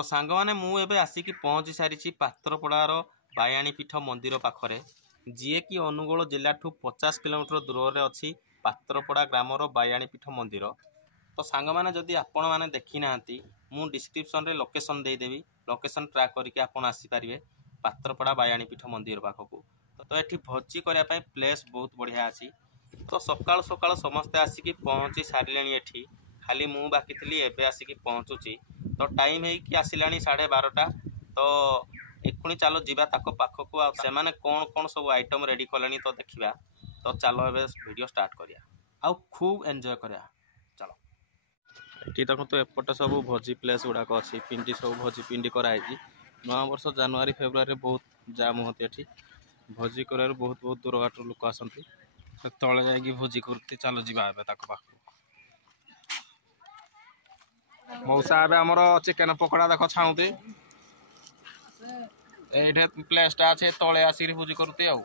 तो सांग माने मु एबे आसिकी पहुँची सारी पात्रपड़ार बायाणी पीठ मंदिर पाखरे जी कि अनुगोल जिला ठू 50 किलोमीटर दूर में अच्छी पात्रपड़ा ग्रामर बायाणी पीठ मंदिर। तो सांग माने जदि आपण माने देखी नांती मु डिस्क्रिप्शन रे लोकेशन देदेवी लोकेशन ट्रैक करके आपण आसी पारिबे पात्रपड़ा बायाणी पीठ मंदिर पाखकू। तो एठी भोजी करया पय प्लेस बहुत बढ़िया अछि। तो सकाल सकाल समस्ते आसिकी पहुँची सारिलेनी एठी खाली मु बाकी थी एबे आसिकी पहुँचुची। तो टाइम है कि आसिलानी 12:30 तो एखुणी चलो जीवा ताको पाखकू आ सेमाने कौन कौन सब आइटम रेडी कलेनी तो देखिबा। तो चलो एबे वीडियो स्टार्ट करिया आ खूब एंजॉय करिया चलो। एठी देखो तो एपटे सब भोजी प्लेस गुड़ाक अच्छी पिंडी सब भोजी पिंडी कराई नवा वर्ष जनवरी फेब्रुआरी बहुत जाम होती एठी भोजी कर बहुत बहुत दूर बाटर लोक आसती तले जाकि भोजी करती। चलो जीवा एबे ताको पाखकू। मौसा एबे हमर चिकेन पकोड़ा देख छाउती एठे प्लेसटा अच्छे तले आसिक भोजी करती आउ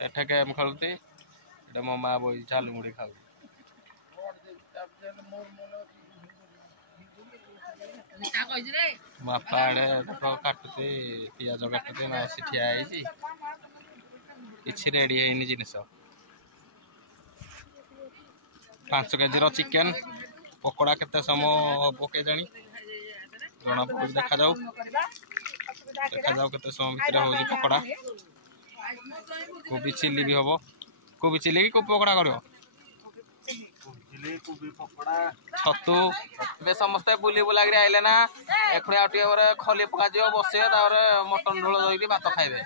एठे गेम खेलती एठे मो माँ बही झाल मुड़ी खाऊ बापा आड़े देख काटुती पियाज काटुती मासी ठिया किसी रेडी है जिनस 5 केजी चिकेन पकोड़ा केते समय हम के जानी जना पड़ देखा जाऊ केते समय भितर हो पकोड़ा कोबी चिल्ली भी हम कोबी चिल्ली की कोबी पकोड़ा कर छतु बे समस्ते बुली बुला आइले ना एखुणी आउ खली पका बसे मटन झोल धोई भात खाइबे।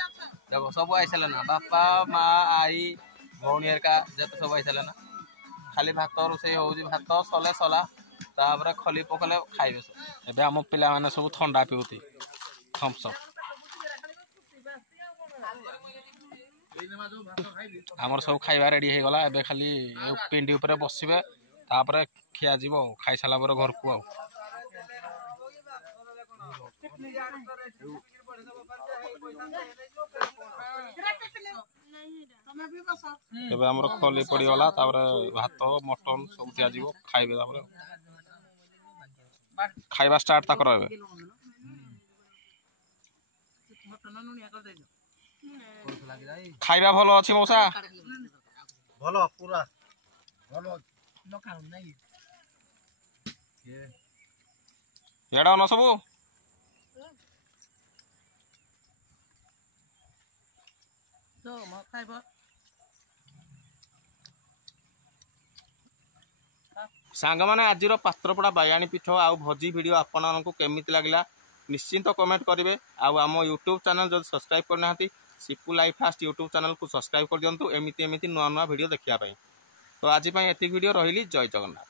देखो सब आई सारे ना बापा माँ आई भौणी हेरिका जत सब आई सारे ना खाली भात रोषे हो भात सले सला तापर खली पकले खाइबे सब। एबे आम पिला माने सब ठंडा पिउती थम्स अप आमर सब खाइबा रेडी हो गला। एबे खाली पिंडी ऊपर बसिबे तापर खिया जीवो खाई साला पर घर को आउ एबे हमर खली पड़ी गला तापर भात मटन सब दिया जीवो खाइबे तापर खाइबा स्टार्ट ता करबे। खाइबा भलो अछि मौसा भलो पूरा भलो न खाउ नै एडा न सब तो म खाइबो सांग माने आजिर पात्रपड़ा बायाणी पीठ आउ भोजी वीडियो आपण को केमिति लागला निश्चिंत कमेंट करेंगे। आम यूट्यूब चैनल जो सब्सक्राइब करना सिपू लाइफ फास्ट यूट्यूब चैनल को सब्सक्राइब कर दिंतु एमती नुआ नुआ वीडियो देखा। तो आज एति वीडियो रही जय जगन्नाथ।